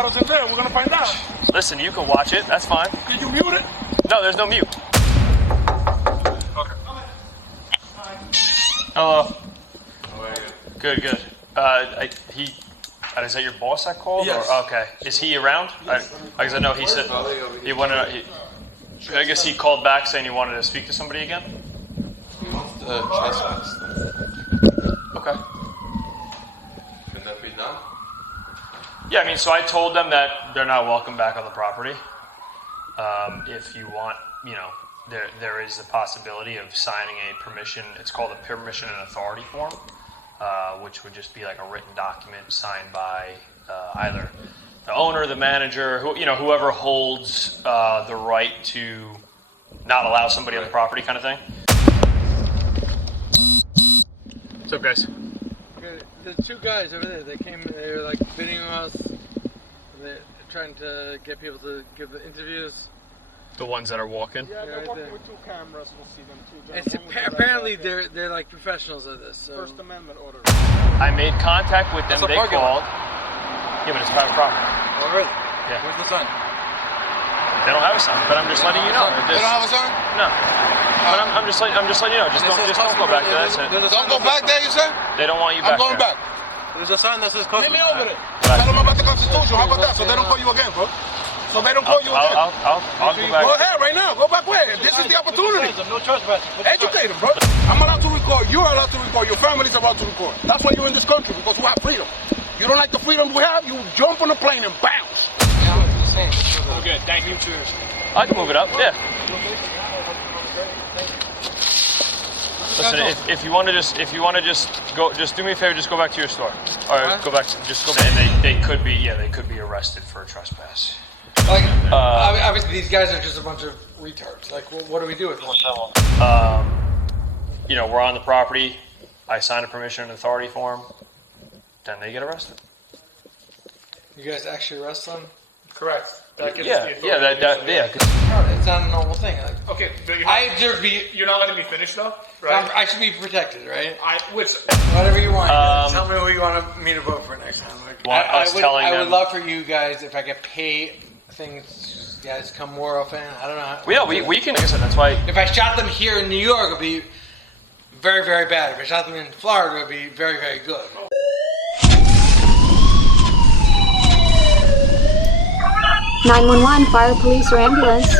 bottles in there. We're gonna find out. Listen, you can watch it. That's fine. Can you mute it? No, there's no mute. Okay. Hello. Good, good. Is that your boss I called? Yes. Or, okay. Is he around? Yes. Because I know he said he wanted. I guess he called back saying he wanted to speak to somebody again. Trespass. Okay. Can that be done? Yeah, I mean, so I told them that they're not welcome back on the property. If you want, you know, there is a possibility of signing a permission. It's called a permission and authority form, which would just be like a written document signed by either the owner, the manager, whoever holds the right to not allow somebody on the property, kind of thing. What's up, guys? The two guys over there, they were like videoing us. They're trying to get people to give the interviews. The ones that are walking? Yeah, they're Right working there. with two cameras. We'll see them too. It's apparently they're like professionals at this. So. First Amendment order. I made contact with them. That's a They parking lot. called. Yeah, but it's private property. Oh really? Yeah. Where's the sign? They don't have a sign, but I'm just letting you know. They don't have a sign? No. But I'm just letting you know. Just don't go back there. That's it. Don't go back there, you say? They don't want you I'm back going there. back. There's a sign that says Meet me over there. Tell them about the Constitution. How about that? So they don't call you again, bro. So they don't call you again. I'll go back. Go ahead right now. Go back where? This is the opportunity. No trespassing. Educate them, bro. I'm allowed to record. You're allowed to record. Your family's allowed to record. That's why you're in this country, because we have freedom. You don't like the freedom we have, you jump on a plane and bounce. Oh, good. Thank you. I can move it up. Yeah. Listen, if you want to just go, just do me a favor, just go back to your store, or go back, just go. And they could be arrested for a trespass. Like, obviously these guys are just a bunch of retards. Like, what do we do with them? We're on the property. I sign a permission and authority form. Then they get arrested. You guys actually arrest them? Correct. That gives Yeah, us the yeah, authority. No, it's not a normal thing. Like, Okay, but you're not letting me finish though, right? I should be protected, right? Which Whatever you want. Tell me who you want me to vote for next time. Like, I would love for you guys, if I could pay things, you guys come more often. I don't know. We can. Like I said, that's why. If I shot them here in New York, it would be very, very bad. If I shot them in Florida, it would be very, very good. 911, fire, police, or ambulance.